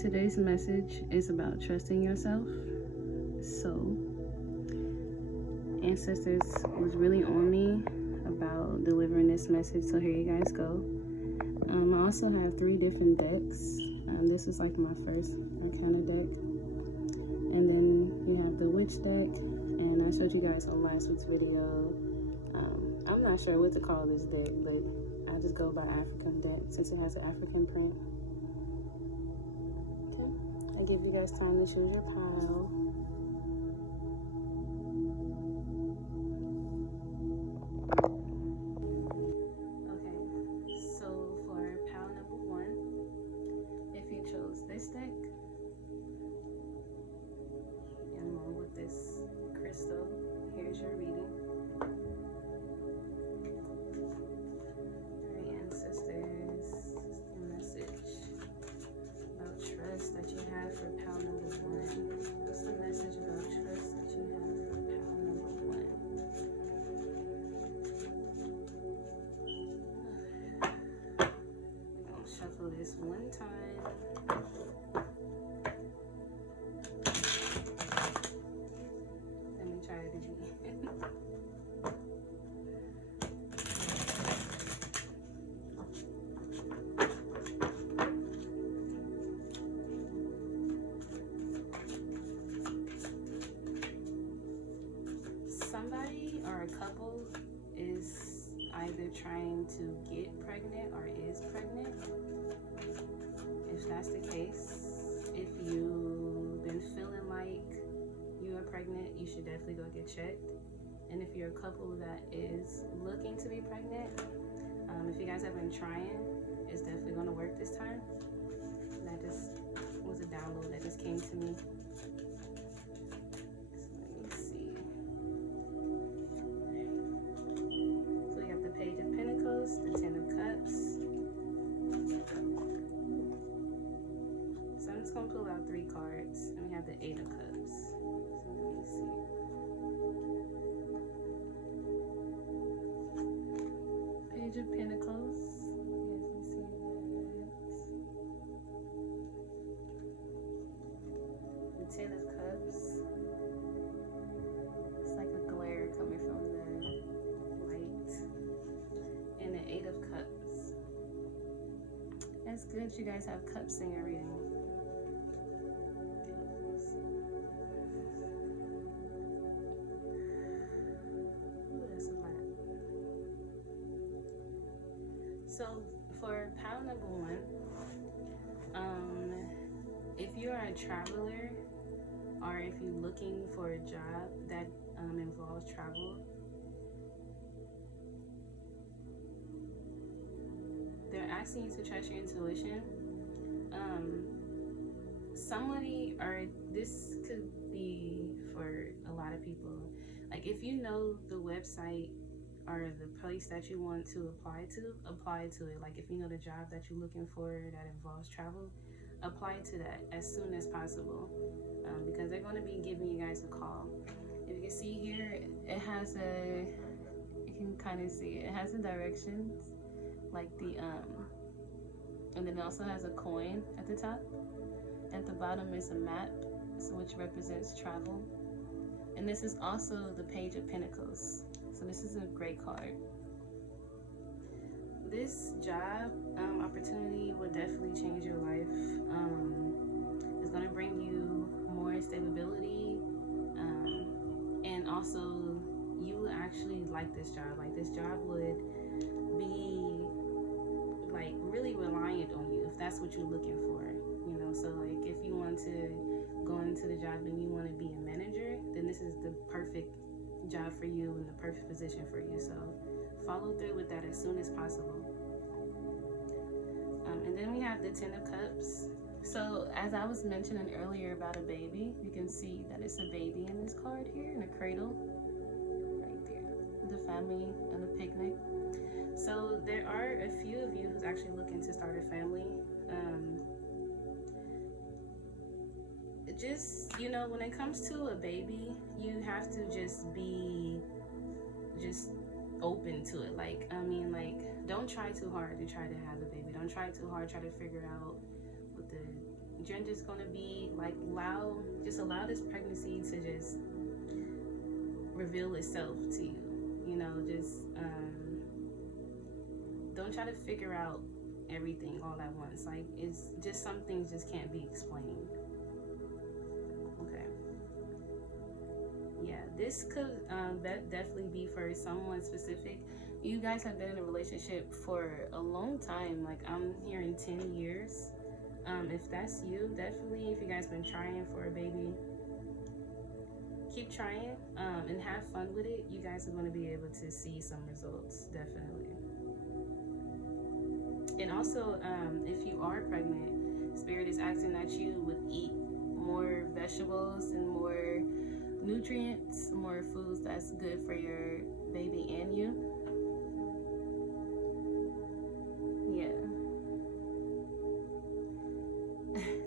Today's message is about trusting yourself. So, Ancestors was really on me about delivering this message, so here you guys go. I also have 3 different decks. This is like my first Arcana deck. And then we have the Witch deck, and I showed you guys on last week's video. I'm not sure what to call this deck, but I just go by African deck since it has an African print. Okay, I give you guys time to choose your pile. Okay, so for pile number 1, if you chose this deck, and along with this crystal, here's your reading. Ancestors, the message about trust that you have for pile number 1. What's the message about trust that you have for pile number 1? We're gonna shuffle this one time. Let me try it again. Somebody or a couple is either trying to get pregnant or is pregnant. If that's the case, if you've been feeling like you are pregnant, you should definitely go get checked. And if you're a couple that is looking to be pregnant, if you guys have been trying, it's definitely going to work this time. That just was a download that just came to me. The 10 of Cups. So I'm just going to pull out 3 cards, and we have the 8 of Cups. So let me see. Page of Pentacles. Yes, we see that. The 10 of Cups. It's like a glare coming from the light. And the 8 of Cups. That's good. You guys have cups in your reading. Okay, let's see. Ooh, that's a lot. So for pile number 1, if you are a traveler or if you're looking for a job that involves travel, they're asking you to trust your intuition. Somebody, or this could be for a lot of people, like if you know the website or the place that you want to apply to it. Like if you know the job that you're looking for that involves travel, apply to that as soon as possible, because they're going to be giving you guys a call. If you can see here, it has a, you can kind of see it has the directions, like the and then it also has a coin at the top. At the bottom is a map, so which represents travel. And this is also the Page of Pentacles, so this is a great card. This job opportunity will definitely change your life. It's going to bring you more stability, and also you will actually like this job. Like this job would be like really reliant on you if that's what you're looking for, you know. So like if you want to go into the job and you want to be a manager, then this is the perfect job for you and the perfect position for you. So follow through with that as soon as possible. And then we have the 10 of Cups. So as I was mentioning earlier about a baby, you can see that it's a baby in this card here in a cradle right there, the family and a picnic. So there are a few of you who's actually looking to start a family. Just, you know, when it comes to a baby, you have to just be open to it. Like, I mean, like, don't try too hard to try to have a baby. Don't try too hard, try to figure out what the you're just going to be like allow this pregnancy to just reveal itself to you. You know, just don't try to figure out everything all at once. Like, it's just, some things just can't be explained. Okay. Yeah, this could definitely be for someone specific. You guys have been in a relationship for a long time. Like, I'm hearing 10 years. If that's you, definitely, if you guys been trying for a baby, keep trying, and have fun with it. You guys are going to be able to see some results, definitely. And also, if you are pregnant, Spirit is asking that you would eat more vegetables and more nutrients, more foods that's good for your baby and you. Yeah.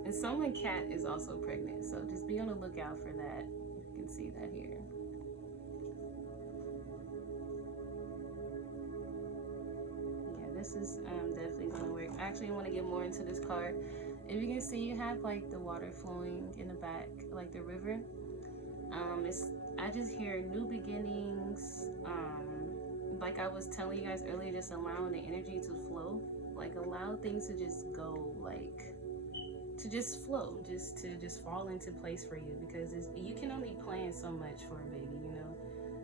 And someone cat is also pregnant, so just be on the lookout for that. You can see that here. This is definitely going to work. I actually want to get more into this card. If you can see, you have like the water flowing in the back, like the river. I just hear new beginnings. Like I was telling you guys earlier, just allowing the energy to flow. Like, allow things to just go, like, to just flow, to just fall into place for you, because you can only plan so much for a baby, you know.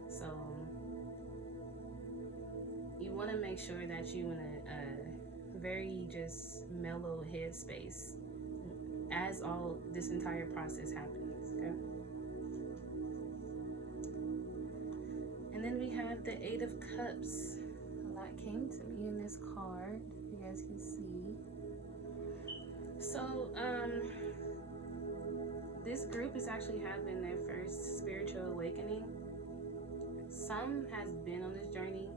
So you want to make sure that you in a very just mellow headspace as all this entire process happens. Okay. And then we have the Eight of Cups. A lot came to me in this card, if you guys can see. So this group is actually having their first spiritual awakening. Some has been on this journey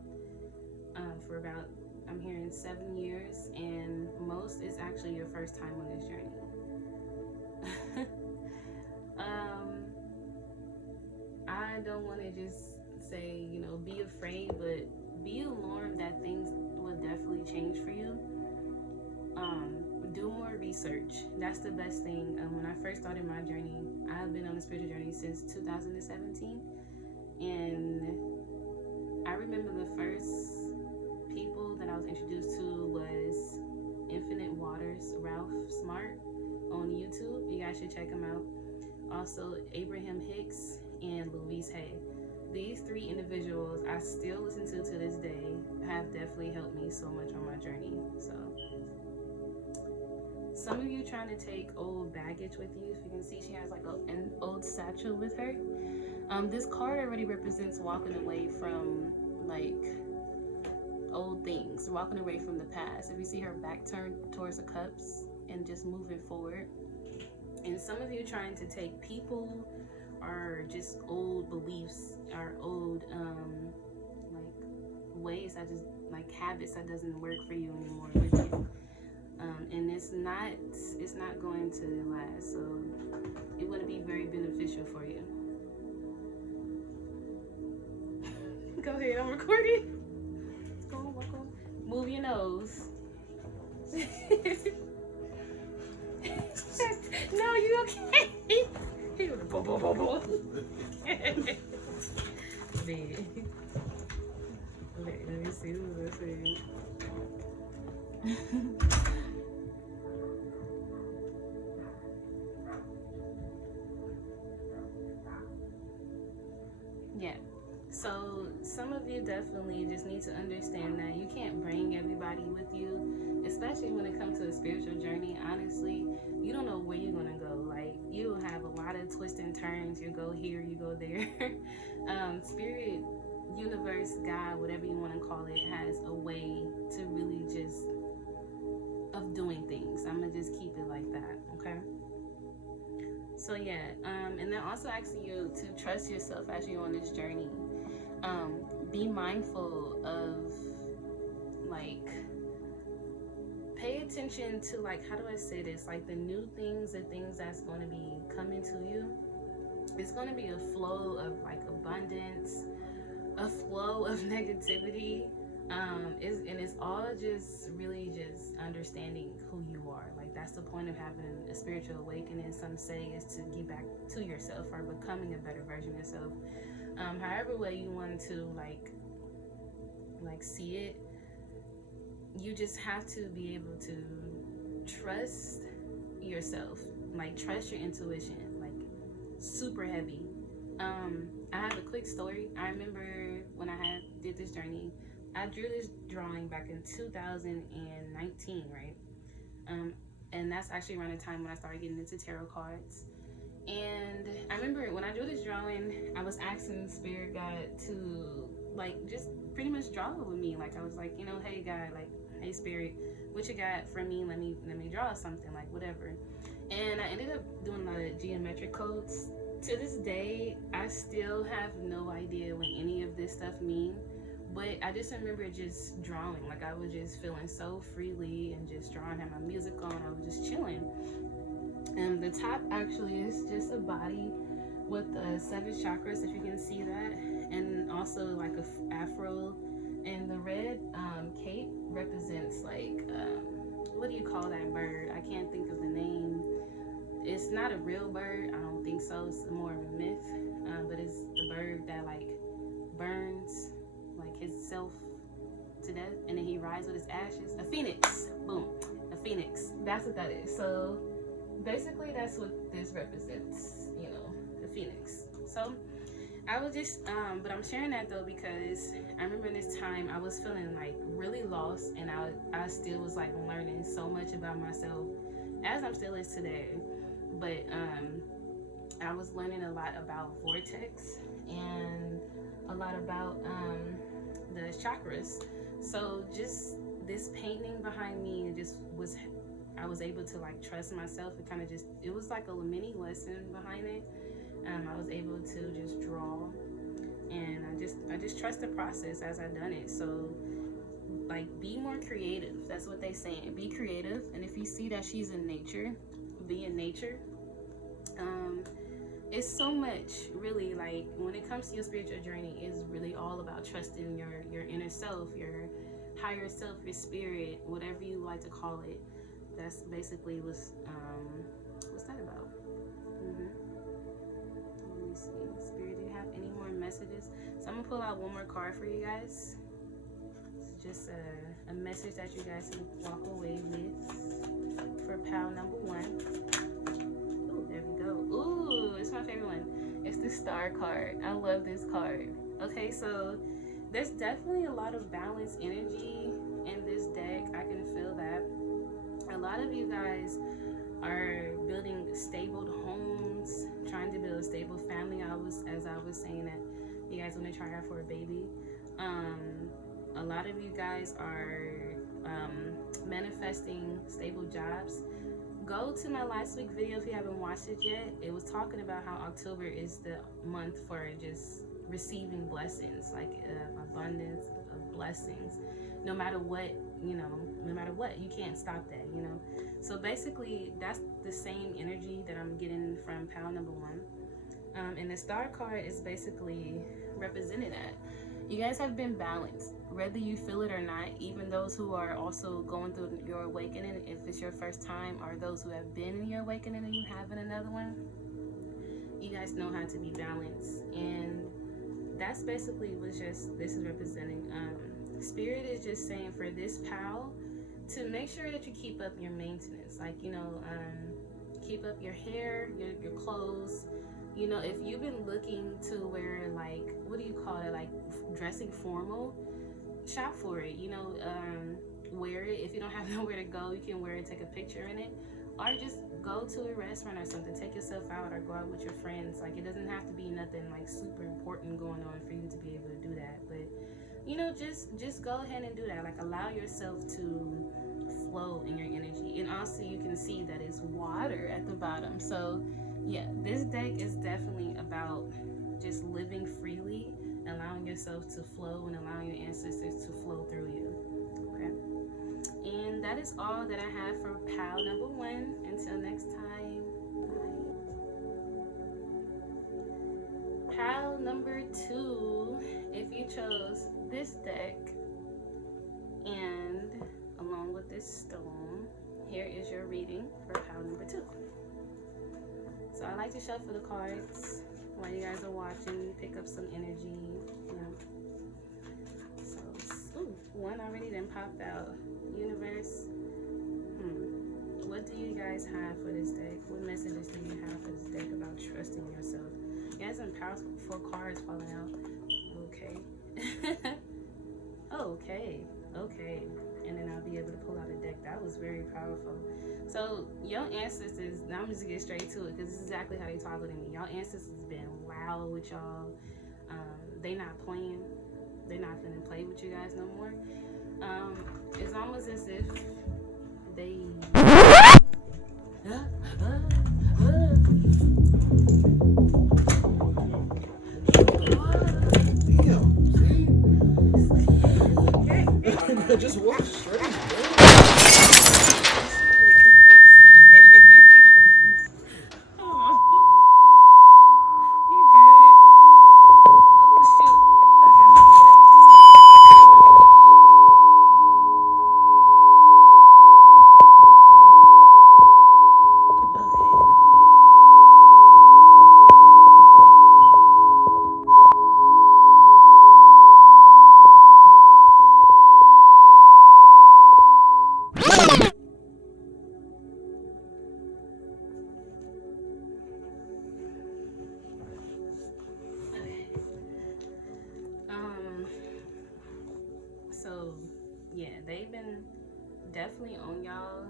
for about, I'm hearing, 7 years, and most is actually your first time on this journey. I don't want to just say, you know, be afraid, but be alarmed that things will definitely change for you. Do more research. That's the best thing. When I first started my journey, I've been on a spiritual journey since 2017, and I remember the first people that I was introduced to was Infinite Waters, Ralph Smart on YouTube. You guys should check him out. Also, Abraham Hicks and Louise Hay. These three individuals I still listen to this day have definitely helped me so much on my journey. So some of you trying to take old baggage with you. If you can see, she has like an old satchel with her. This card already represents walking away from like old things, walking away from the past. If you see her back turned towards the cups and just moving forward. And some of you trying to take people or just old beliefs or old like ways that just, like habits that doesn't work for you anymore with you. And it's not going to last, so it wouldn't be very beneficial for you. Go ahead, I'm recording. Go on, walk on. Move your nose. No, you okay? He would have boom, boom, boom, boom. Big. Let me see what I see. Yeah. So some of you definitely just need to understand that you can't bring everybody with you, especially when it comes to a spiritual journey. Honestly, you don't know where you're gonna go. Like, you have a lot of twists and turns. You go here, you go there. Spirit, universe, God, whatever you want to call it, has a way to really just of doing things. I'm gonna just keep it like that, okay? So yeah, and they're also asking you to trust yourself as you're on this journey. Be mindful of, like, pay attention to, like, how do I say this? Like, the new things, the things that's going to be coming to you. It's going to be a flow of, like, abundance, a flow of negativity. And it's all just really just understanding who you are. Like, Like, that's the point of having a spiritual awakening. Some say is to get back to yourself or becoming a better version of yourself. However way you want to like see it, you just have to be able to trust yourself, like trust your intuition, like super heavy. I have a quick story. I remember when I did this journey, I drew this drawing back in 2019, right? And that's actually around the time when I started getting into tarot cards. And I remember when I drew this drawing, I was asking Spirit God to like just pretty much draw with me. Like, I was like, you know, hey God, like, hey Spirit, what you got for me? Let me draw something, like whatever. And I ended up doing a lot of geometric codes. To this day, I still have no idea what any of this stuff mean, but I just remember just drawing. Like, I was just feeling so freely and just drawing, had my music on, I was just chilling. And the top actually is just a body with the 7 chakras, if you can see that, and also like a afro. And the red cape represents like, what do you call that bird? I can't think of the name. It's not a real bird, I don't think so. It's more of a myth, but it's the bird that like burns like himself to death, and then he rises with his ashes. A phoenix. Boom. A phoenix. That's what that is. So basically that's what this represents, you know, the phoenix. So I was just but I'm sharing that though because I remember in this time I was feeling like really lost, and I still was like learning so much about myself, as I'm still is today. But I was learning a lot about vortex and a lot about the chakras. So just this painting behind me just was, I was able to like trust myself. It kind of just, it was like a mini lesson behind it. I was able to just draw, and I just trust the process as I done it. So like, be more creative. That's what they saying. Be creative. And if you see that she's in nature, be in nature. It's so much, really, like when it comes to your spiritual journey, it's really all about trusting your inner self, your higher self, your spirit, whatever you like to call it. That's basically what's that about. Let me see, Spirit, do you have any more messages? So I'm gonna pull out one more card for you guys. It's just a message that you guys can walk away with for pile number 1. There we go. Ooh, it's my favorite one. It's the Star card. I love this card. Okay, so there's definitely a lot of balanced energy in this deck. I can feel that. A lot of you guys are building stable homes, trying to build a stable family. As I was saying that you guys want to try out for a baby. A lot of you guys are manifesting stable jobs. Go to my last week video if you haven't watched it yet. It was talking about how October is the month for just receiving blessings, like abundance of blessings. No matter what, you know, no matter what, you can't stop that, you know. So basically, that's the same energy that I'm getting from pile number 1. And the Star card is basically representing that. You guys have been balanced, whether you feel it or not. Even those who are also going through your awakening, if it's your first time, or those who have been in your awakening and you having another one, you guys know how to be balanced. And that's basically what just this is representing. Spirit is just saying for this pal to make sure that you keep up your maintenance, like, you know, keep up your hair, your clothes. You know, if you've been looking to wear, like, what do you call it, like dressing formal, shop for it. You know, wear it. If you don't have nowhere to go, you can wear it, take a picture in it, or just go to a restaurant or something, take yourself out, or go out with your friends. Like, it doesn't have to be nothing like super important going on for you to be able to do that. But, you know, just go ahead and do that. Like, allow yourself to flow in your energy. And also you can see that it's water at the bottom. So yeah, this deck is definitely about just living freely, allowing yourself to flow, and allowing your ancestors to flow through you. Okay, and that is all that I have for pile number 1. Until next time, bye. Pile number 2, if you chose this deck, and along with this stone here is your reading for pile number 2. So I like to shuffle the cards while you guys are watching, pick up some energy, you know. So, ooh, one already then popped out. Universe, what do you guys have for this deck? What messages do you have for this deck about trusting yourself? You guys some powerful cards falling out. Okay. Okay. And then I'll be able to pull out a deck. That was very powerful. So your ancestors, now I'm just gonna get straight to it because this is exactly how they talk to me. Y'all ancestors been wild with y'all. They not playing. They not gonna play with you guys no more. It's almost as if they just walk straight, bro. You good? Oh shoot. Okay, I'm gonna get it. So yeah, they've been definitely on y'all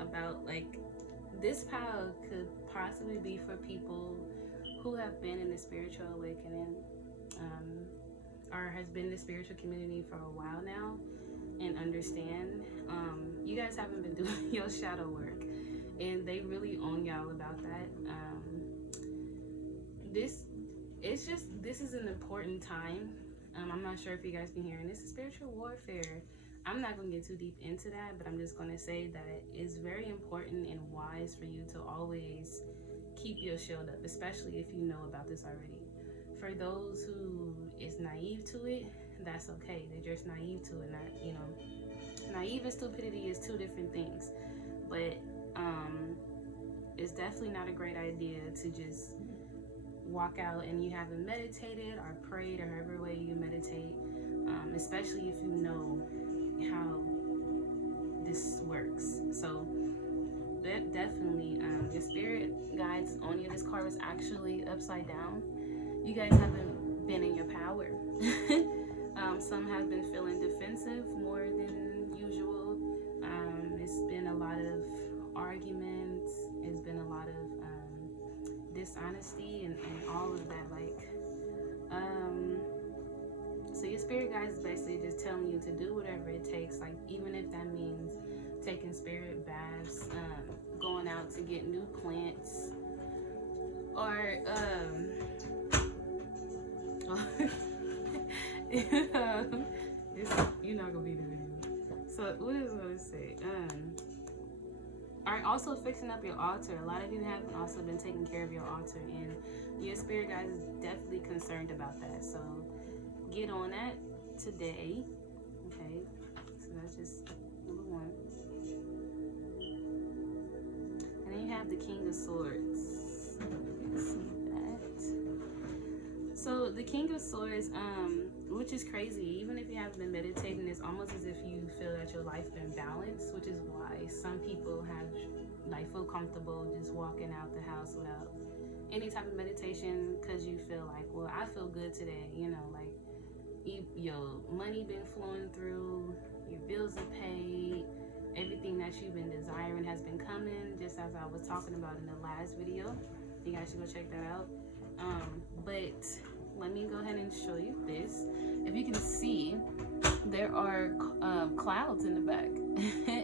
about like this pile could possibly be for people who have been in the spiritual awakening or has been in the spiritual community for a while now and understand. You guys haven't been doing your shadow work and they really own y'all about that. This is an important time. I'm not sure if you guys been hearing this is spiritual warfare. I'm not going to get too deep into that, but I'm just going to say that it's very important and wise for you to always keep your shield up, especially if you know about this already. For those who is naive to it, that's okay. They're just naive to it. Not, you know, naive and stupidity is two different things. But it's definitely not a great idea to just walk out and you haven't meditated or prayed or however way you meditate, especially if you know how this works. So that definitely your spirit guides on you. This card was actually upside down. You guys haven't been in your power. Some have been feeling defensive more than usual. It's been a lot of arguments. It's been a lot of dishonesty and all of that. So your spirit guide is basically just telling you to do whatever it takes. Like even if that means taking spirit baths, going out to get new plants, or you're not gonna be the video. So what is I gonna say? Are also fixing up your altar. A lot of you have also been taking care of your altar, and your spirit guide is definitely concerned about that. So get on that today. Okay, so that's just number 1. And then you have the King of Swords. You can see that. So the King of Swords, which is crazy. Even if you haven't been meditating, it's almost as if you feel that your life been balanced, which is why some people have feel comfortable just walking out the house without any type of meditation, because you feel like, well, I feel good today, you know, like your money been flowing through, your bills are paid, everything that you've been desiring has been coming, just as I was talking about in the last video. You guys should go check that out. But let me go ahead and show you this. If you can see, there are clouds in the back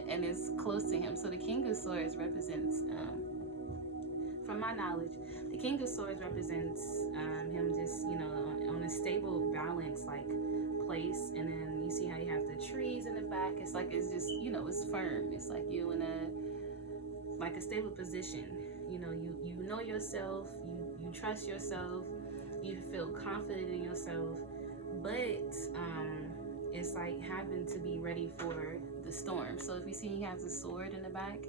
and it's close to him. So the King of Swords represents, from my knowledge, the King of Swords represents him just, you know, on a stable, balanced place. And then you see how you have the trees in the back. It's like, it's just, you know, it's firm. It's like you in a stable position. You know, you know yourself, you trust yourself, you feel confident in yourself. But it's like having to be ready for the storm. So if you see he has a sword in the back,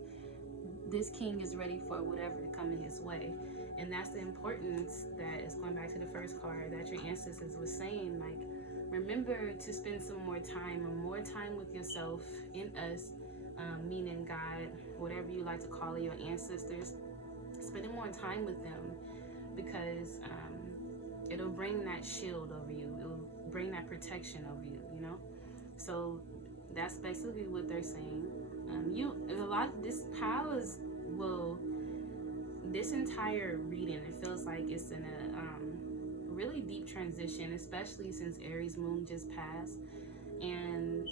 this king is ready for whatever to come in his way. And that's the importance that is going back to the first card that your ancestors was saying. Like, remember to spend some more time or more time with yourself in us, meaning God, whatever you like to call it, your ancestors, spending more time with them, because it'll bring that shield over you. It'll bring that protection over you, you know? So that's basically what they're saying. A lot of this, this entire reading, it feels like it's in a really deep transition, especially since Aries moon just passed. And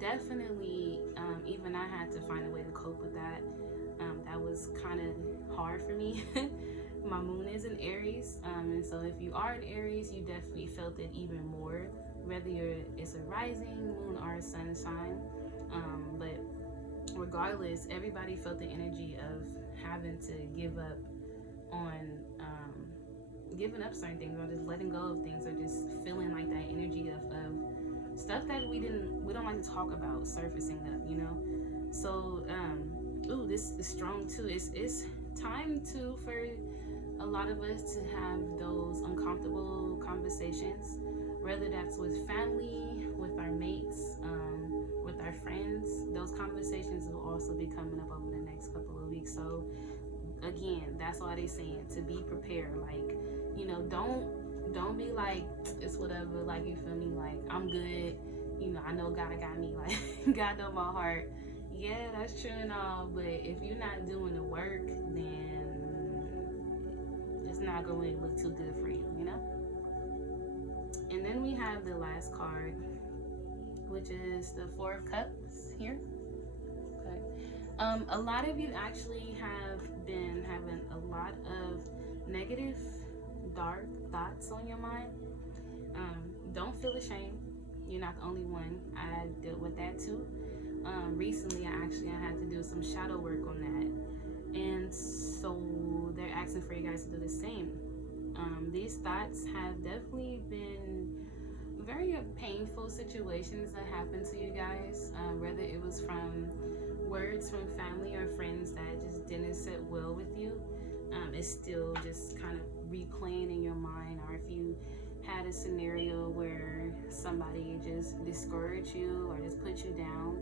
definitely, even I had to find a way to cope with that. That was kind of hard for me. My moon is in Aries, and so if you are in Aries, you definitely felt it even more, whether it's a rising moon or a sun sign. But regardless, everybody felt the energy of having to give up on giving up certain things, or just letting go of things, or just feeling like that energy of stuff that we don't like to talk about surfacing up, you know. So this is strong too. It's time to for a lot of us to have those uncomfortable conversations, whether that's with family, with our mates, with our friends. Those conversations will also be coming up over the next couple of weeks. So again, that's why they saying to be prepared. Like, you know, don't be like, it's whatever, like, you feel me, like, I'm good, you know, I know God got me, like, God know my heart. Yeah, that's true and all, but if you're not doing the work, then it's not going to look too good for you, you know? And then we have the last card, which is the Four of Cups here. Okay. A lot of you actually have been having a lot of negative, dark thoughts on your mind. Don't feel ashamed. You're not the only one. I dealt with that too. Recently, I had to do some shadow work on that. And so they're asking for you guys to do the same. These thoughts have definitely been very painful situations that happened to you guys, whether it was from words from family or friends that just didn't sit well with you. It's still just kind of replaying in your mind, or if you had a scenario where somebody just discouraged you or just put you down,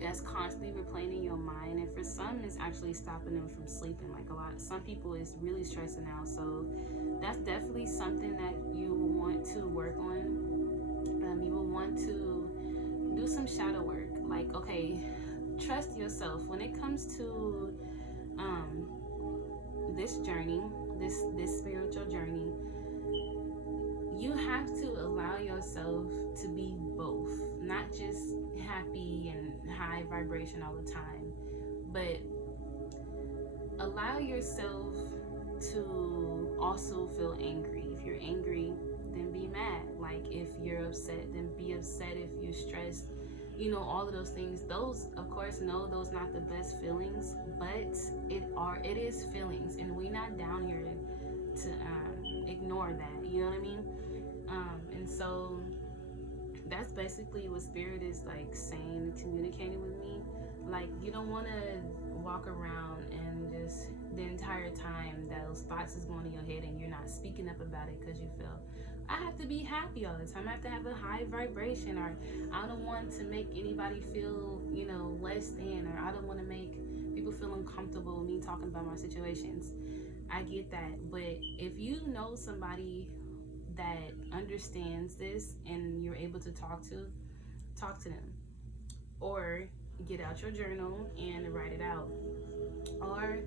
that's constantly replaying in your mind. And for some, it's actually stopping them from sleeping. Like some people is really stressing out. So that's definitely something that you will want to work on. You will want to do some shadow work. Like, okay, trust yourself when it comes to this journey, this spiritual journey. You have to allow yourself to be both, not just happy and high vibration all the time, but allow yourself to also feel angry. If you're angry, then be mad. Like, if you're upset, then be upset. If you're stressed, you know, all of those things. Those, of course, no, those not the best feelings, but it is feelings, and we're not down here to ignore that. You know what I mean? And so that's basically what Spirit is like saying, communicating with me. Like, you don't want to walk around and just the entire time those thoughts is going in your head and you're not speaking up about it because you feel, I have to be happy all the time. I have to have a high vibration, or I don't want to make anybody feel, you know, less than, or I don't want to make people feel uncomfortable with me talking about my situations. I get that. But if you know somebody that understands this and you're able to talk to them, or get out your journal and write it out, or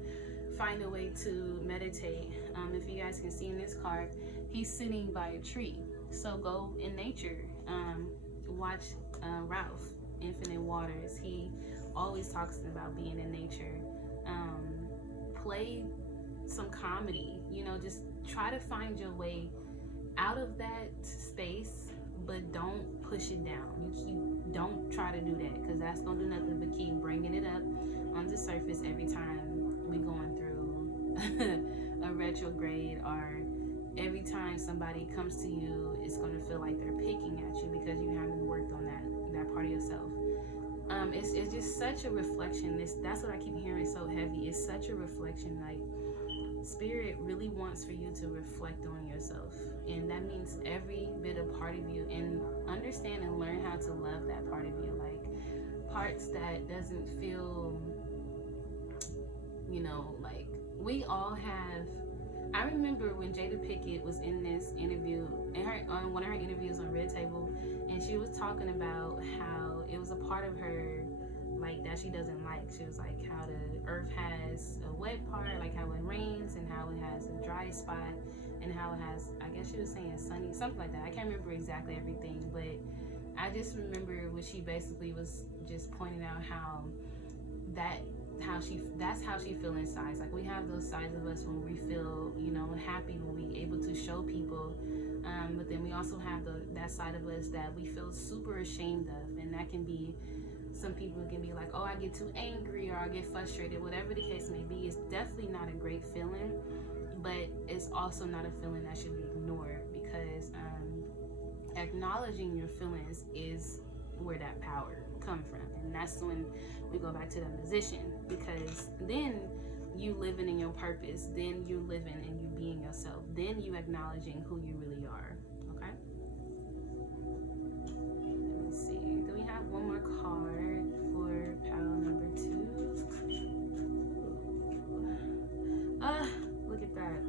find a way to meditate. If you guys can see in this card, he's sitting by a tree, so go in nature. Watch Ralph, Infinite Waters. He always talks about being in nature. Play some comedy, you know, just try to find your way out of that space, but don't push it down. Don't try to do that, because that's gonna do nothing but keep bringing it up on the surface every time we going through a retrograde, or every time somebody comes to you, it's going to feel like they're picking at you because you haven't worked on that part of yourself. It's just such a reflection. That's what I keep hearing so heavy. It's such a reflection. Like, Spirit really wants for you to reflect on yourself, and that means every bit of part of you, and understand and learn how to love that part of you. Like, parts that doesn't feel, like, we all have. I remember when Jada Pickett was in this interview, on one of her interviews on Red Table, and she was talking about how it was a part of her, like, that she doesn't like. She was like, how the earth has a wet part, like how it rains, and how it has a dry spot, and how it has, I guess she was saying sunny, something like that. I can't remember exactly everything, but I just remember what she basically was just pointing out how that's how she feel inside. It's like, we have those sides of us when we feel, happy, when we able to show people, but then we also have that side of us that we feel super ashamed of, and that can be, some people can be like, oh, I get too angry, or I get frustrated, whatever the case may be. It's definitely not a great feeling, but it's also not a feeling that should be ignored, because acknowledging your feelings is where that power come from. And that's when we go back to the musician, because then you living in your purpose, then you living and you being yourself, then you acknowledging who you really are. Okay, let me see, do we have one more card for pal number 2? Look at that.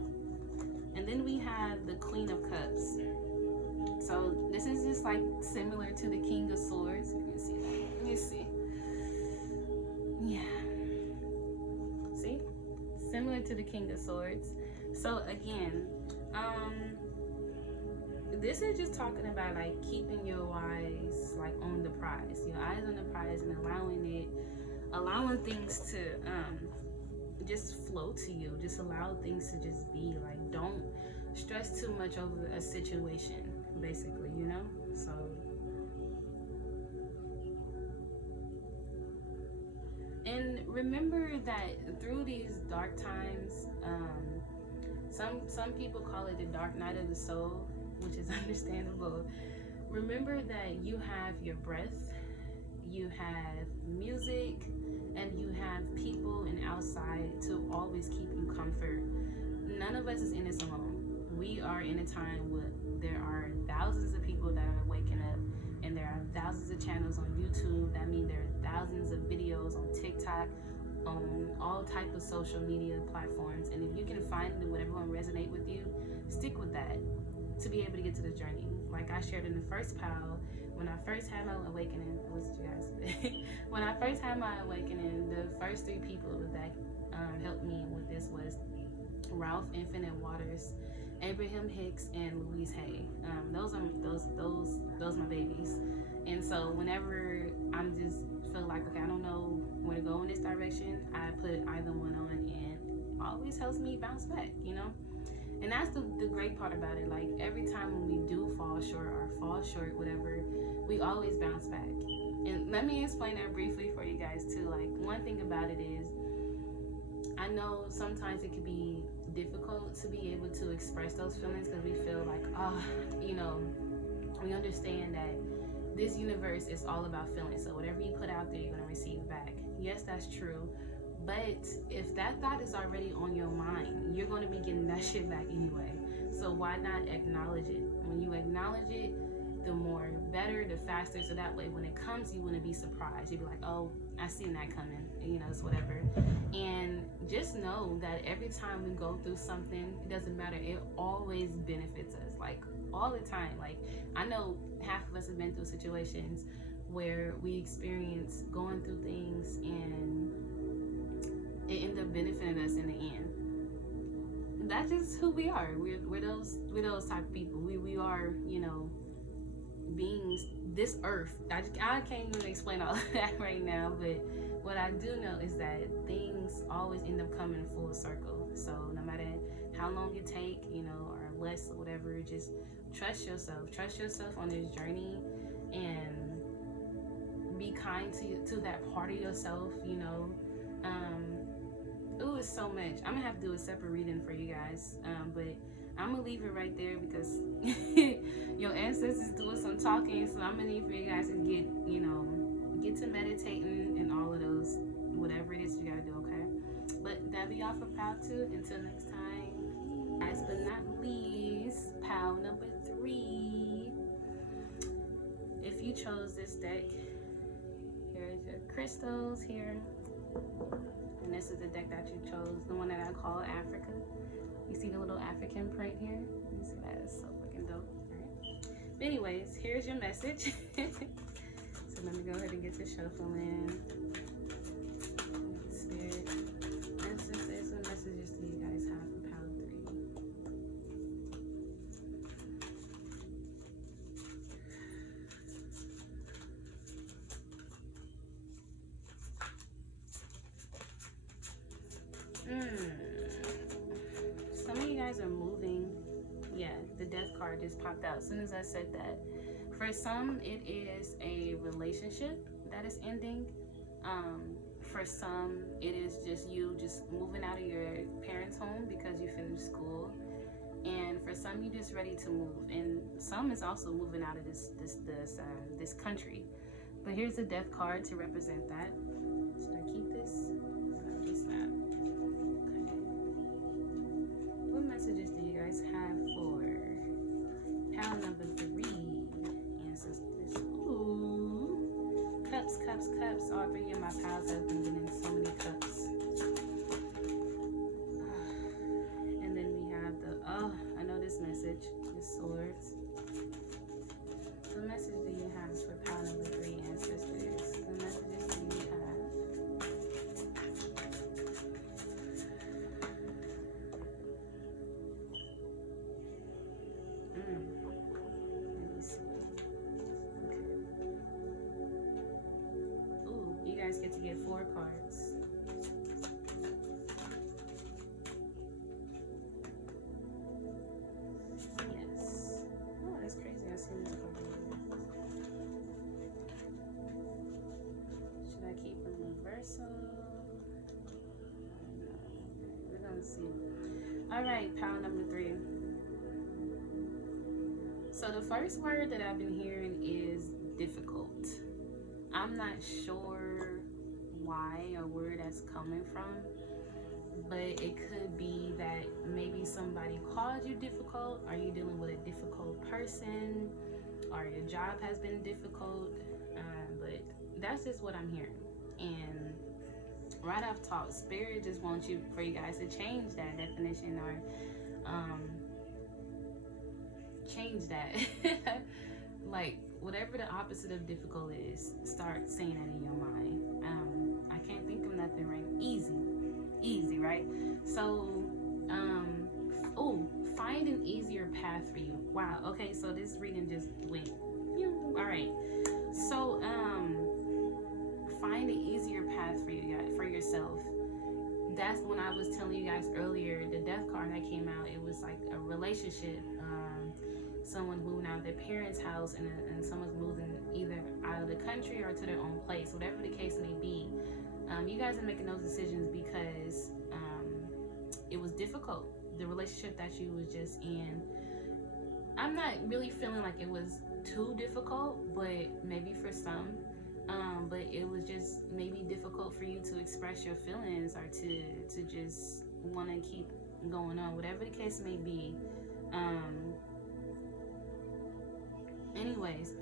And then we have the Queen of Cups. So this is just like similar to the King of Swords. You can see that. Let me see. Yeah. See? Similar to the King of Swords. So again, this is just talking about like keeping your eyes like on the prize. Your eyes on the prize, and allowing things to just flow to you. Just allow things to just be. Like, don't stress too much over a situation, basically, so and remember that through these dark times, some people call it the dark night of the soul, which is understandable. Remember that you have your breath, you have music, and you have people and outside to always keep you comfort. None of us is in this alone. We are in a time where there are thousands of people that are waking up, and there are thousands of channels on YouTube. That means there are thousands of videos on TikTok, on all type of social media platforms. And if you can find whatever one resonate with you, stick with that to be able to get to the journey. Like I shared in the first pile, when I first had my awakening, what did you guys when I first had my awakening, the first 3 people that helped me with this was Ralph Infinite Waters, Abraham Hicks, and Louise Hay. Those my babies. And so whenever I'm just feel like, okay, I don't know where to go in this direction, I put either one on, and it always helps me bounce back, And that's the great part about it. Like, every time when we do fall short, whatever, we always bounce back. And let me explain that briefly for you guys too. Like, one thing about it is, I know sometimes it can be difficult to be able to express those feelings, because we feel like, we understand that this universe is all about feelings. So whatever you put out there, you're going to receive back. Yes, that's true. But if that thought is already on your mind, you're going to be getting that shit back anyway. So why not acknowledge it? When you acknowledge it, the more better, the faster. So that way, when it comes, you wouldn't be surprised. You'd be like, oh, I seen that coming. It's whatever. And just know that every time we go through something, it doesn't matter. It always benefits us. Like, all the time. Like, I know half of us have been through situations where we experience going through things, and it ended up benefiting us in the end. That's just who we are. We're those type of people. We are, beings. This earth. I can't even explain all of that right now, but what I do know is that things always end up coming full circle. So no matter how long it take, or less or whatever, just trust yourself. Trust yourself on this journey, and be kind to that part of yourself. Ooh, it's so much. I'm gonna have to do a separate reading for you guys. But I'm gonna leave it right there because your ancestors doing some talking. So I'm gonna need for you guys to get, get to meditating and all of those, whatever it is you gotta do. Okay. But that be all for pal 2. Until next time. Last but not least, pal number 3. If you chose this deck, here's your crystals here. And this is the deck that you chose, the one that I call Africa. You see the little African print here? You see that? It's so fucking dope. Alright. But anyways, here's your message. So let me go ahead and get to shuffling. Spirit. And since there's some messages do you guys have for pile 3? Some of you guys are moving. Yeah, the death card just popped out as soon as I said that. For some, it is a relationship that is ending. For some, it is just you just moving out of your parents' home because you finished school. And for some, you're just ready to move. And some is also moving out of this country. But here's the death card to represent that. Should I keep this? No, just not. What messages do you guys have for pal number 3, ancestors? Ooh, cups, cups, cups. All 3 of my pals have been getting so many cups. And then we have I know this message, the swords. What message do you have for pal number 3, ancestors? What messages do you have? Let me see. Okay. Ooh, you guys get to get 4 cards. Yes. Oh, that's crazy. I've seen this card before. Should I keep them reversal? We're gonna see. All right, pal number 3. So the first word that I've been hearing is difficult. I'm not sure why or where that's coming from, but it could be that maybe somebody called you difficult. Are you dealing with a difficult person? Or your job has been difficult? But that's just what I'm hearing. And right off top, Spirit just wants for you guys to change that definition or change that. Like whatever the opposite of difficult is, start saying that in your mind. I can't think of nothing right. Easy, right? So find an easier path for you. Wow. Okay, so this reading just went all right. So find an easier path for you guys, for yourself. That's when I was telling you guys earlier, the death card that came out, it was like a relationship. Someone's moving out of their parents' house and someone's moving either out of the country or to their own place, whatever the case may be. You guys are making those decisions because it was difficult. The relationship that you was just in, I'm not really feeling like it was too difficult, but maybe for some, but it was just maybe difficult for you to express your feelings or to just want to keep going on, whatever the case may be. Anyways,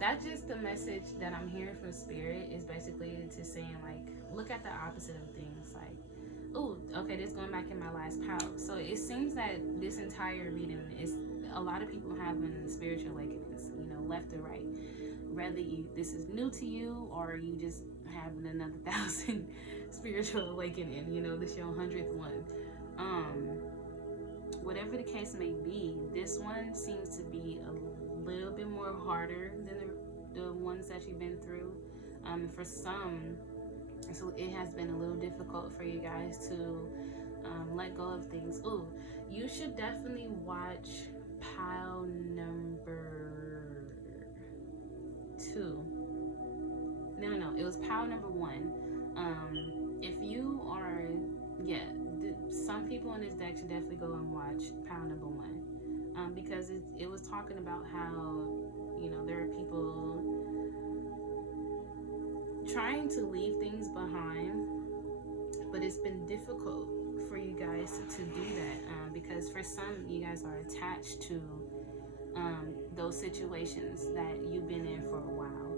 that's just the message that I'm hearing from Spirit, is basically to saying, like, look at the opposite of things. Like, oh, okay, this going back in my last pile. So it seems that this entire reading is a lot of people having spiritual awakenings, left or right. Whether this is new to you or you just having another 1,000 spiritual awakening, this your 100th one. Whatever the case may be, this one seems to be a little bit more harder than the ones that you've been through. For some, so it has been a little difficult for you guys to let go of things. Ooh, you should definitely watch pile number 2. No, it was pile number 1. If you are yeah, some people in this deck should definitely go and watch pile number one, because it was talking about how, you know, there are people trying to leave things behind, but it's been difficult for you guys to do that, because for some, you guys are attached to those situations that you've been in for a while.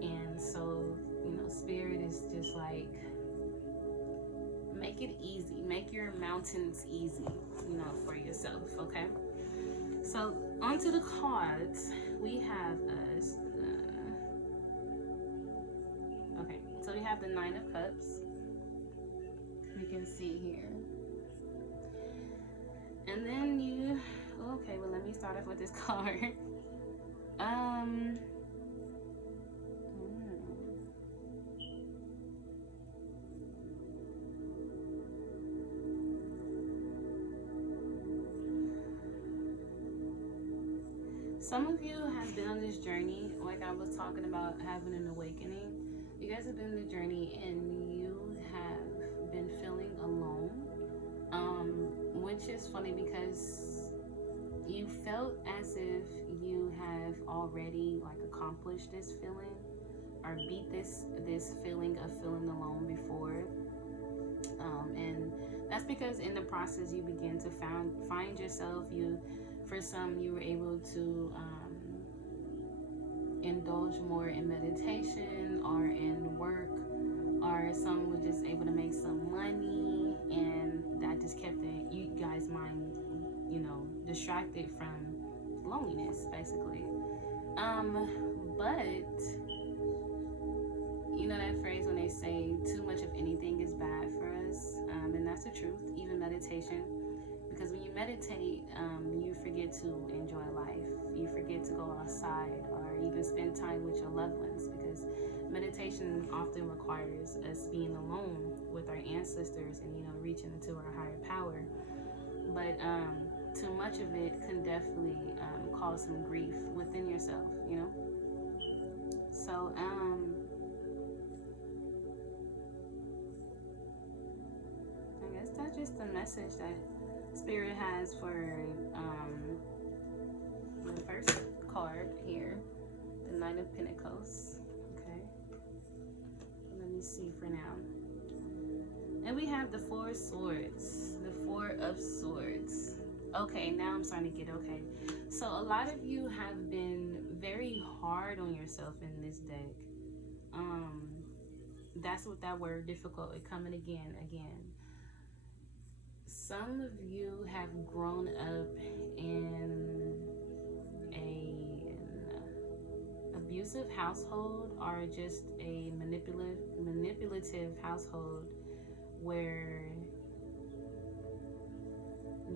And so, you know, Spirit is just like, make it easy, make your mountains easy, you know, for yourself, okay? So, onto the cards, we have us. Okay, so we have the Nine of Cups. We can see here. And then you, okay, well, let me start off with this card. Some of you have been on this journey, like I was talking about having an awakening. You guys have been on the journey and you have been feeling alone, which is funny because you felt as if you have already like accomplished this feeling or beat this feeling of feeling alone before, and that's because in the process you begin to find yourself. For some, you were able to indulge more in meditation or in work, or some were just able to make some money, and that just kept you guys' mind, you know, distracted from loneliness, basically. But you know that phrase when they say too much of anything is bad for us, and that's the truth. Even meditation, because when you meditate, you forget to enjoy life. You forget to go outside or even spend time with your loved ones, because meditation often requires us being alone with our ancestors and, you know, reaching into our higher power. But too much of it can definitely cause some grief within yourself, you know. So I guess that's just the message that Spirit has for the first card here, the Knight of Pentacles. Okay, let me see for now. And we have the Four of Swords, the Four of Swords. Okay, now I'm starting to get okay. So a lot of you have been very hard on yourself in this deck. That's what that word difficult is coming again. Some of you have grown up in an abusive household, or just a manipulative household where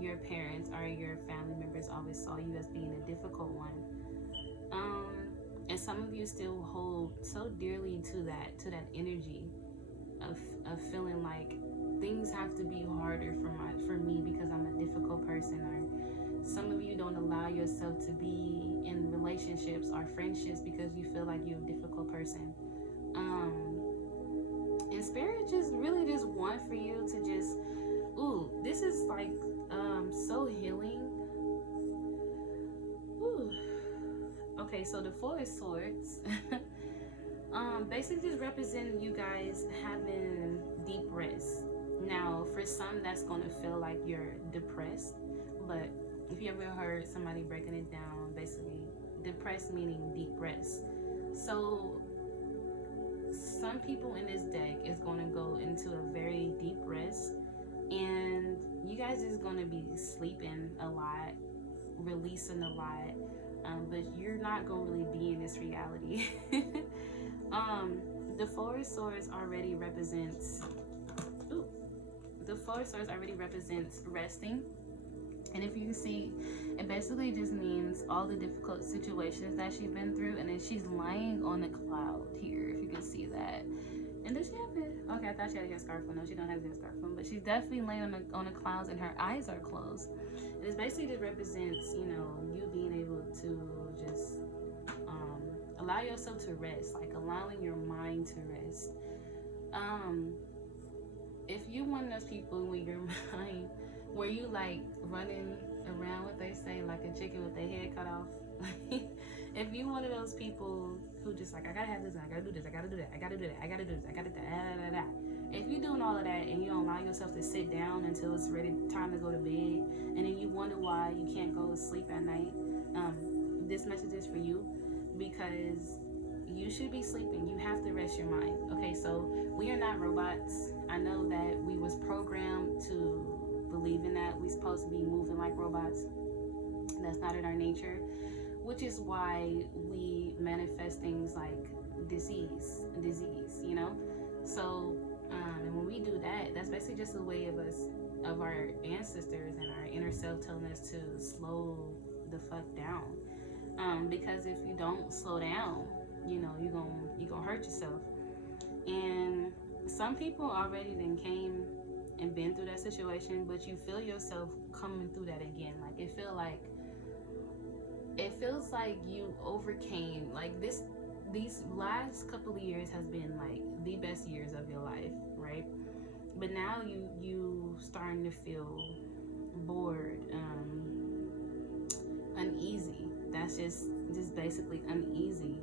your parents or your family members always saw you as being a difficult one. And some of you still hold so dearly to that energy of feeling like things have to be harder for me because I'm a difficult person. Or some of you don't allow yourself to be in relationships or friendships because you feel like you're a difficult person. And Spirit just really just want for you to just, this is like so healing. Okay, so the Four of Swords basically just represent you guys having deep rest. Now, for some, that's going to feel like you're depressed, but if you ever heard somebody breaking it down, basically depressed meaning deep rest. So some people in this deck is going to go into a very deep rest, and you guys is going to be sleeping a lot, releasing a lot, but you're not going to really be in this reality. The Four of Swords already represents resting. And if you see, it basically just means all the difficult situations that she's been through, and then she's lying on a cloud here, if you can see that. And does she have it? Okay, I thought she had a headscarf on. No, she don't have a headscarf on, but she's definitely laying on the clouds and her eyes are closed. And it basically just represents, you know, you being able to just allow yourself to rest, like allowing your mind to rest. if you one of those people when your mind, where you like running around, what they say, like a chicken with their head cut off. If you one of those people who just like, I gotta have this, and I gotta do this, I gotta do that, I gotta do that, I gotta do this, I gotta do that, if you're doing all of that and you don't allow yourself to sit down until it's ready, time to go to bed, and then you wonder why you can't go to sleep at night, this message is for you, because you should be sleeping. You have to rest your mind. Okay, so we are not robots. I know that we was programmed to believe in that. We're supposed to be moving like robots. That's not in our nature, which is why we manifest things like disease, you know? So, and when we do that, that's basically just a way of us, of our ancestors and our inner self telling us to slow the fuck down. Because if you don't slow down, you know, you gonna hurt yourself. And some people already then came and been through that situation, but you feel yourself coming through that again. Like it feels like you overcame, like these last couple of years has been like the best years of your life, right? But now you starting to feel bored, uneasy. That's just basically uneasy,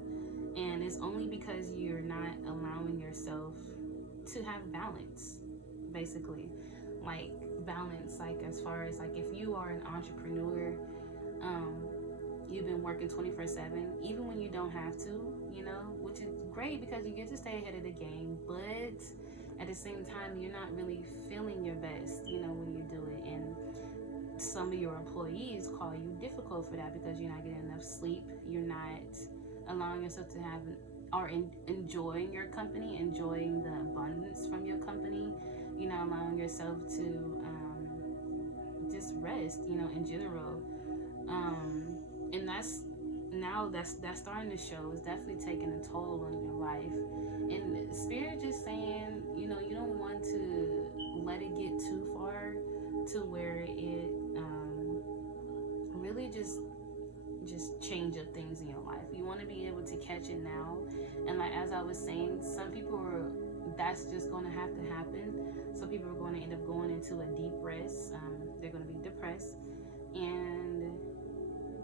and it's only because you're not allowing yourself to have balance, basically. Like balance, like as far as like if you are an entrepreneur, um you've been working 24/7, even when you don't have to, you know, which is great because you get to stay ahead of the game, but at the same time you're not really feeling your best, you know, when you do it. And some of your employees call you difficult for that because you're not getting enough sleep, you're not allowing yourself to have or enjoying your company, enjoying the abundance from your company, you're not allowing yourself to just rest, you know, in general. And that's starting to show. It's definitely taking a toll on your life. And spirit just saying, you know, you don't want to let it get too far to where it really just change up things in your life. You want to be able to catch it now. And like as I was saying, some people are, that's just going to have to happen. So people are going to end up going into a deep rest. They're going to be depressed, and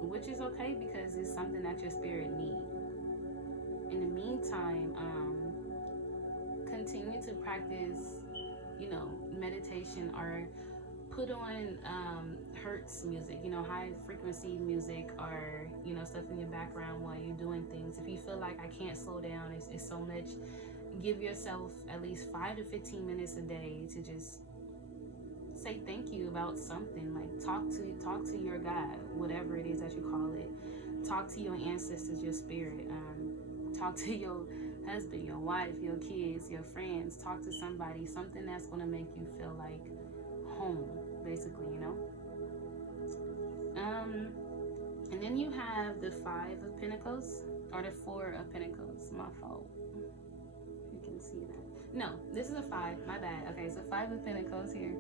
which is okay because it's something that your spirit needs. In the meantime, continue to practice, you know, meditation, or put on hertz music, you know, high frequency music, or, you know, stuff in your background while you're doing things. If you feel like I can't slow down, it's so much, give yourself at least 5 to 15 minutes a day to just say thank you about something. Like talk to your God, whatever it is that you call it. Talk to your ancestors, your spirit. Talk to your husband, your wife, your kids, your friends. Talk to somebody, something that's going to make you feel like home, basically, you know. And then you have the 5 of Pentacles, or the 4 of Pentacles. My fault. You can see that. No, this is a 5. My bad. Okay, so 5 of Pentacles here.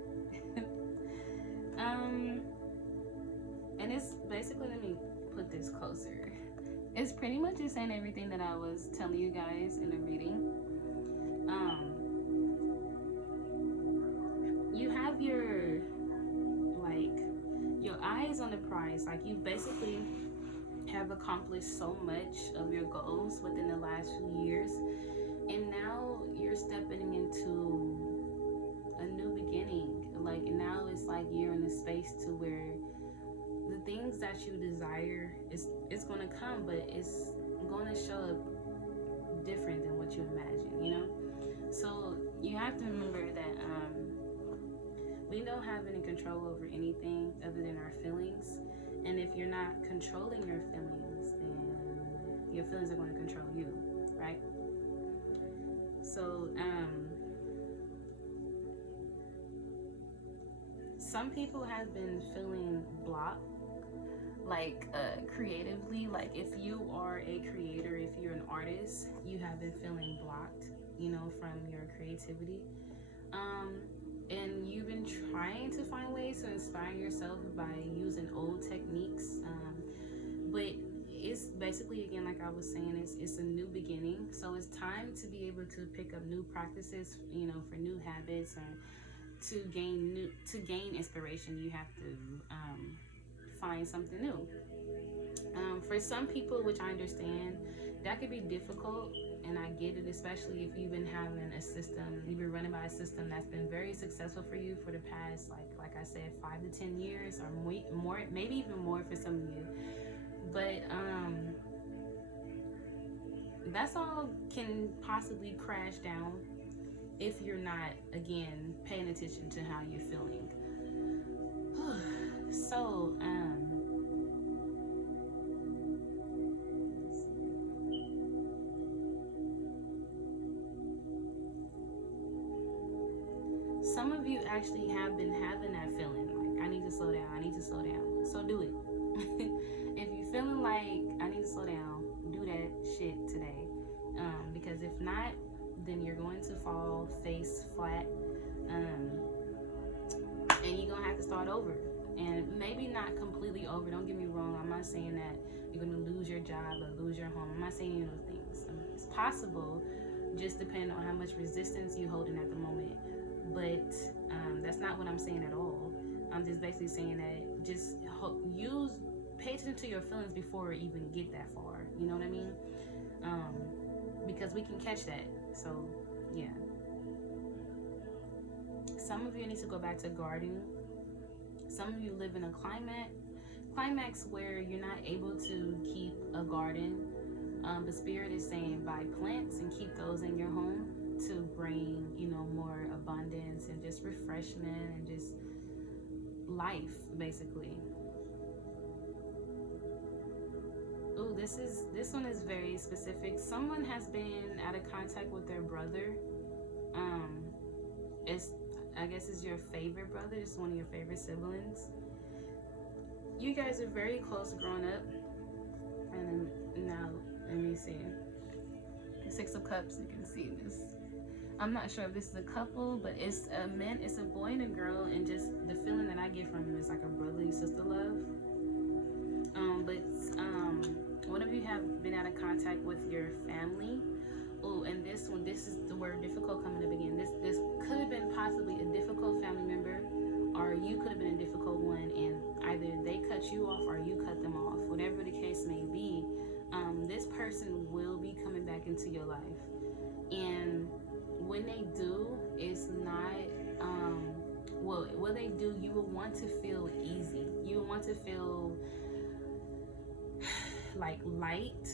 And it's basically, let me put this closer. It's pretty much just saying everything that I was telling you guys in the reading. You have your eyes on the prize. Like you basically have accomplished so much of your goals within the last few years, and now you're stepping into a new beginning. Like now it's like you're in a space to where the things that you desire it's going to come, but it's going to show up different than what you imagine, you know. So you have to remember that we don't have any control over anything other than our feelings. And if you're not controlling your feelings, then your feelings are going to control you, right? So some people have been feeling blocked, like creatively. Like if you are a creator, if you're an artist, you have been feeling blocked, you know, from your creativity. And you've been trying to find ways to inspire yourself by using old techniques, but it's basically, again, like I was saying, it's a new beginning. So it's time to be able to pick up new practices, for new habits, or to gain inspiration. You have to find something new. For some people, which I understand, that could be difficult, and I get it, especially if you've been having a system, you've been running by a system that's been very successful for you for the past, like I said, 5 to 10 years, or more, maybe even more for some of you. But that's all can possibly crash down if you're not, again, paying attention to how you're feeling. So, some of you actually have been having that feeling like, I need to slow down, I need to slow down. So do it. If you're feeling like, I need to slow down, do that shit today. Because if not, then you're going to fall face flat. And you're going to have to start over. And maybe not completely over. Don't get me wrong. I'm not saying that you're going to lose your job or lose your home. I'm not saying any of those things. It's possible, just depending on how much resistance you're holding at the moment. But that's not what I'm saying at all. I'm just basically saying that just pay attention to your feelings before you even get that far. You know what I mean? Because we can catch that. So, yeah. Some of you need to go back to gardening. Some of you live in a climax where you're not able to keep a garden. The Spirit is saying buy plants and keep those in your home to bring, more abundance and just refreshment and just life, basically. Ooh, this one is very specific. Someone has been out of contact with their brother. I guess it's your favorite brother. It's one of your favorite siblings. You guys are very close growing up. And now, let me see. The Six of Cups, you can see this. I'm not sure if this is a couple, but it's a boy and a girl, and just the feeling that I get from them is like a brotherly sister love. But one of you have been out of contact with your family. Oh, and this is the word difficult coming up again. This could have been possibly a difficult family member, or you could have been a difficult one, and either they cut you off or you cut them off. Whatever the case may be, this person will be coming back into your life, and when they do, it's not what they do, you will want to feel easy. You will want to feel like light,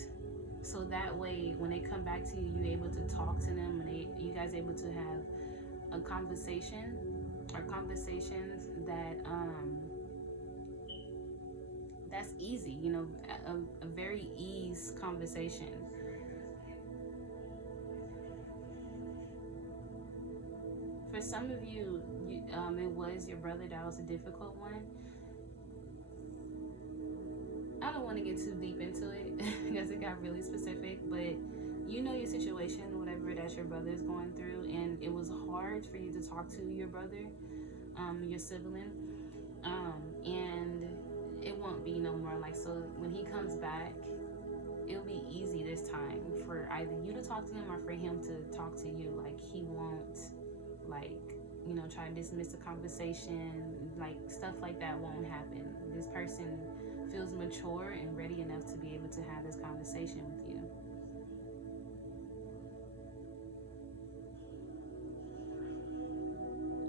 so that way when they come back to you, you're able to talk to them, and you guys able to have a conversation, or conversations that's easy, a very ease conversation. For some of you, it was your brother that was a difficult one. I don't want to get too deep into it because it got really specific, but your situation, whatever that your brother is going through, and it was hard for you to talk to your brother, your sibling, and it won't be no more. Like, so when he comes back, it'll be easy this time for either you to talk to him or for him to talk to you. Like, he won't, try to dismiss the conversation. Like, stuff like that won't happen. This person feels mature and ready enough to be able to have this conversation with you.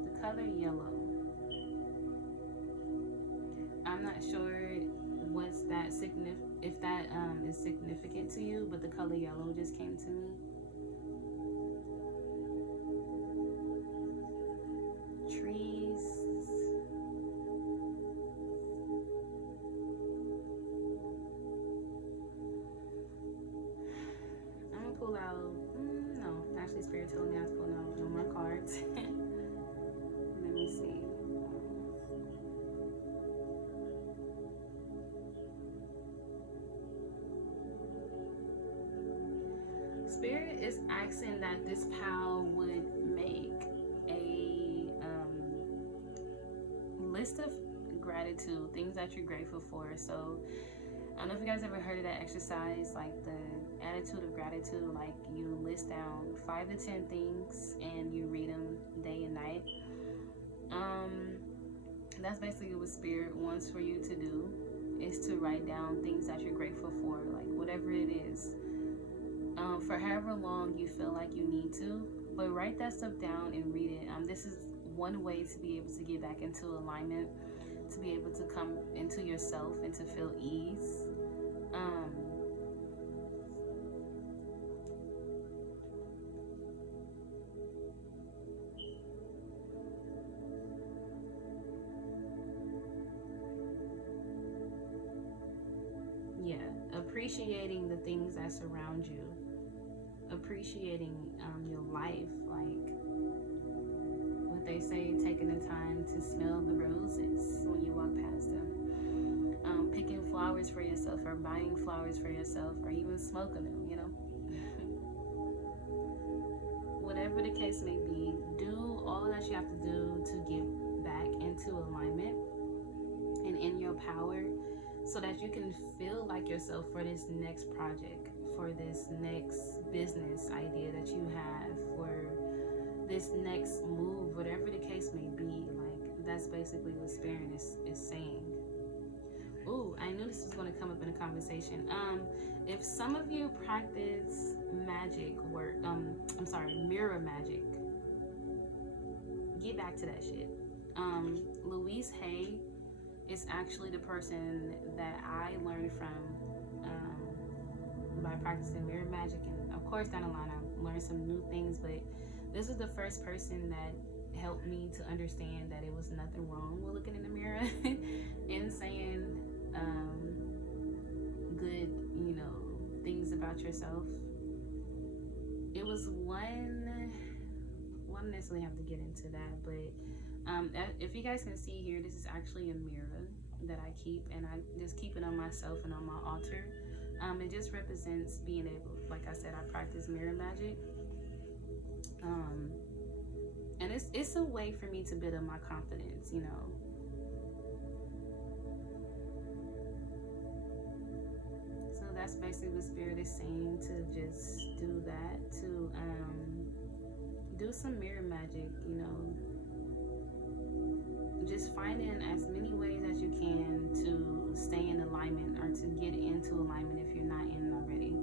The color yellow. I'm not sure what's that if that is significant to you, but the color yellow just came to me. Trees. I'm gonna pull out. No, actually, Spirit telling me I have to pull out no more cards. Let me see. Spirit is asking that this pal would make a list of gratitude, things that you're grateful for. So I don't know if you guys ever heard of that exercise, like the attitude of gratitude. Like you list down 5 to 10 things and you read them day and night. Um, that's basically what Spirit wants for you to do, is to write down things that you're grateful for, like whatever it is, for however long you feel like you need to. But write that stuff down and read it. This is one way to be able to get back into alignment, to be able to come into yourself and to feel ease. Yeah, appreciating the things that surround you, appreciating your life, like what they say, taking the time to smell the roses when you walk past them, picking flowers for yourself, or buying flowers for yourself, or even smoking them, you know. Whatever the case may be, do all that you have to do to get back into alignment and in your power, so that you can feel like yourself for this next project, for this next business idea that you have, for this next move, whatever the case may be. Like, that's basically what Spirit is saying. Ooh, I knew this was going to come up in a conversation. If some of you practice magic work, mirror magic, get back to that shit. Louise Hay is actually the person that I learned from by practicing mirror magic, and of course down the line I learned some new things, but this is the first person that helped me to understand that it was nothing wrong with looking in the mirror and saying good, things about yourself. It was one, well, I don't necessarily have to get into that, but if you guys can see here, this is actually a mirror that I keep, and I just keep it on myself and on my altar. It just represents being able, like I said, I practice mirror magic. And it's a way for me to build up my confidence, So that's basically what Spirit is saying, to just do that, to do some mirror magic, just finding as many ways as you can to stay in alignment, or to get into alignment if you're not in already.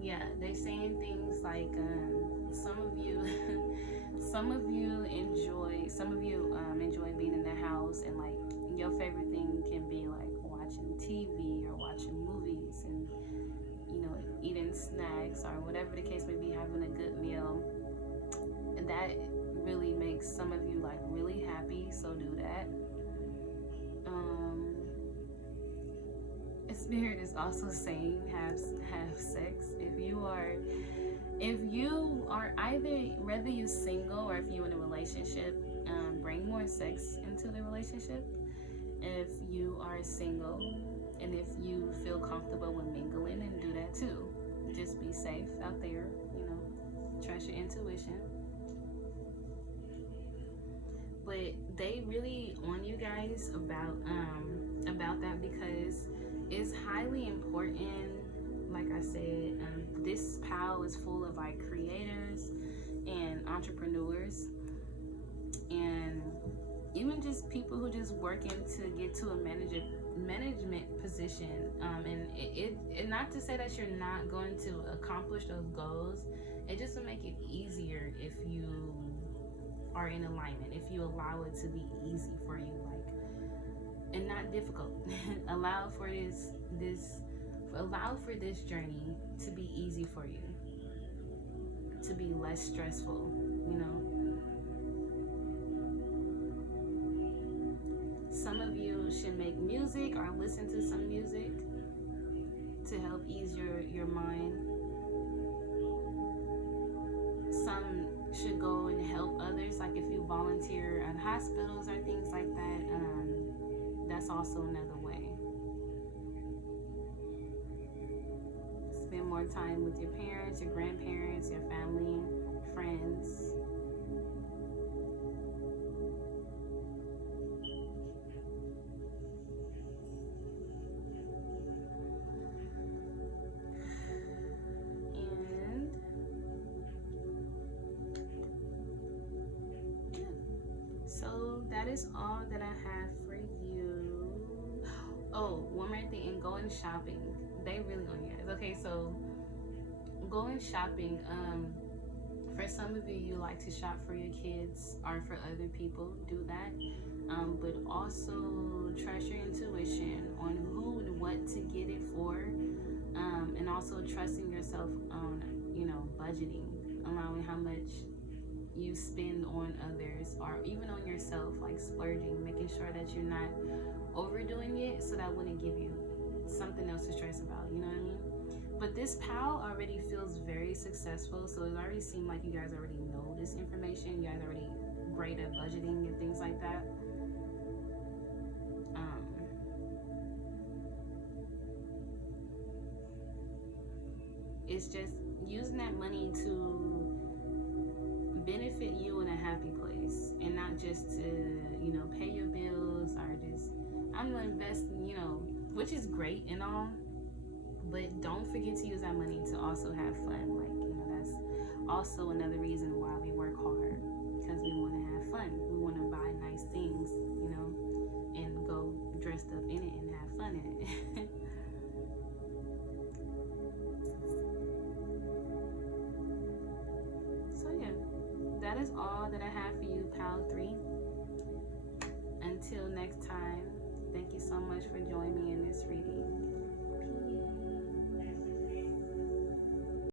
Yeah, they saying things like some of you enjoy being in the house, and like your favorite thing can be like watching TV or watching movies, and eating snacks, or whatever the case may be, having a good meal. And that really makes some of you like really happy, so do that. Spirit is also saying have sex. If you are either, whether you're single or if you're in a relationship, bring more sex into the relationship. If you are single and if you feel comfortable with mingling, and do that too. Just be safe out there, trust your intuition. But they really on you guys about that, because it's highly important. Like I said, this POW is full of like creators and entrepreneurs, and even just people who just working to get to a management position. And it not to say that you're not going to accomplish those goals. It just will make it easier if you are in alignment, if you allow it to be easy for you, like, and not difficult. Allow for this journey to be easy for you, to be less stressful, Some of you should make music or listen to some music to help ease your mind. Some should go and help others, like if you volunteer at hospitals or things like that. That's also another way. Spend more time with your parents, your grandparents, your family, friends. so that is all that I have for you. Oh, one more thing, and going shopping. They really on you guys. Okay, so going shopping. For some of you, you like to shop for your kids or for other people. Do that, but also trust your intuition on who and what to get it for, and also trusting yourself on budgeting, allowing how much you spend on others or even on yourself, like splurging, making sure that you're not overdoing it so that wouldn't give you something else to stress about, you know what I mean? But this PAL already feels very successful, so it already seemed like you guys already know this information. You guys are already great at budgeting and things like that. Um, it's just using that money to benefit you in a happy place and not just to pay your bills or just I'm gonna invest, which is great and all, but don't forget to use that money to also have fun. Like, that's also another reason why we work hard, because we want to have fun. We want to buy nice things, and go dressed up in it and have fun in it. So yeah, that is all that I have for you, Pal 3. Until next time, thank you so much for joining me in this reading.